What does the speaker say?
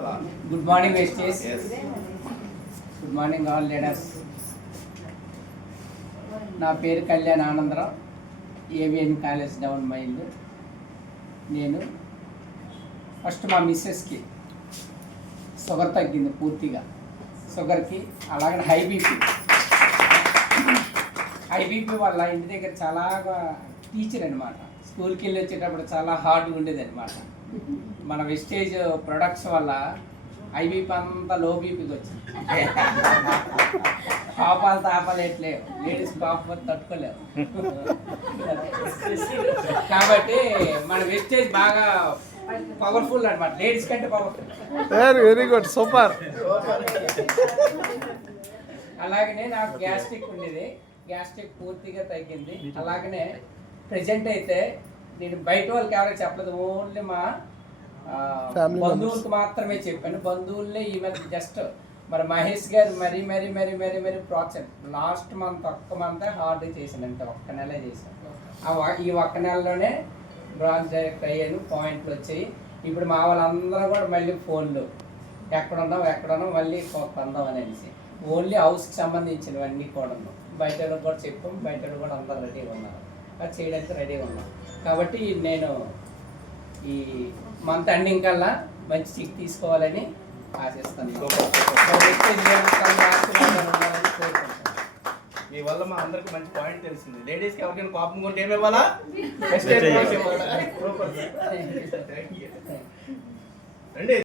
Good morning, Vesties. Yes. Good morning, all leaders. నా పేరు Kalyan Anandarao, AVN college down mile. నేను first మా మిస్సెస్కి sugar తగ్గింది పూర్తిగా, షుగర్కి అలాగే హై బీపీ వల్ల ఇంటి దగ్గర చాలా టీచర్ అనమాట. స్కూల్కి వెళ్ళి వచ్చేటప్పుడు చాలా హార్డ్గా ఉండేది అనమాట. మన వెస్టేజ్ ప్రొడక్ట్స్ వల్ల హై బీపీ అంతా లో బీపీకి వచ్చింది. పాపాలు తాపాలేట్లేవు, లేడీస్ పాపం తట్టుకోలేవు. కాబట్టి మన వెస్టేజ్ బాగా పవర్ఫుల్ అనమాట, లేడీస్ కంటే పవర్ఫుల్. Very good, super. అలాగనే నాకు గ్యాస్ట్రిక్ ఉండేది, గ్యాస్ట్రిక్ పూర్తిగా తగ్గింది. అలాగనే ప్రజెంట్ అయితే నేను బయట వాళ్ళకి ఎవరైనా చెప్పలేదు, ఓన్లీ మా బంధువులకు మాత్రమే చెప్పాను. బంధువులనే ఈ మధ్య జస్ట్ మరి మహేష్ గారు మరీ ప్రోత్సాహం. లాస్ట్ మంత్ ఒక్క మంత్ హార్డ్ చేశాను, అంటే ఒక్క నెలే చేశాను. ఈ ఒక్క నెలలోనే బ్రాంచ్ డైరెక్ట్ అయ్యాను, పాయింట్లు వచ్చాయి. ఇప్పుడు మా వాళ్ళందరూ కూడా మళ్ళీ ఫోన్లు ఎక్కడున్నాం మళ్ళీ పొందాం అనేసి. ఓన్లీ హౌస్కి సంబంధించినవన్నీ కూడా ఉన్నాం. బయట కూడా చెప్పాం, బయట కూడా అందరూ రెడీగా ఉన్నారు, అది చేయడానికి రెడీగా ఉన్నాం. కాబట్టి నేను ఈ మంత్ ఎండింగ్ కల్లా మంచి చిక్ తీసుకోవాలని ఆశిస్తాను. మీ వల్ల మా అందరికి మంచి పాయింట్ తెలిసింది. లేడీస్కి ఎవరికైనా కోపం కొంటే ఏమి ఇవ్వాలా? రండి.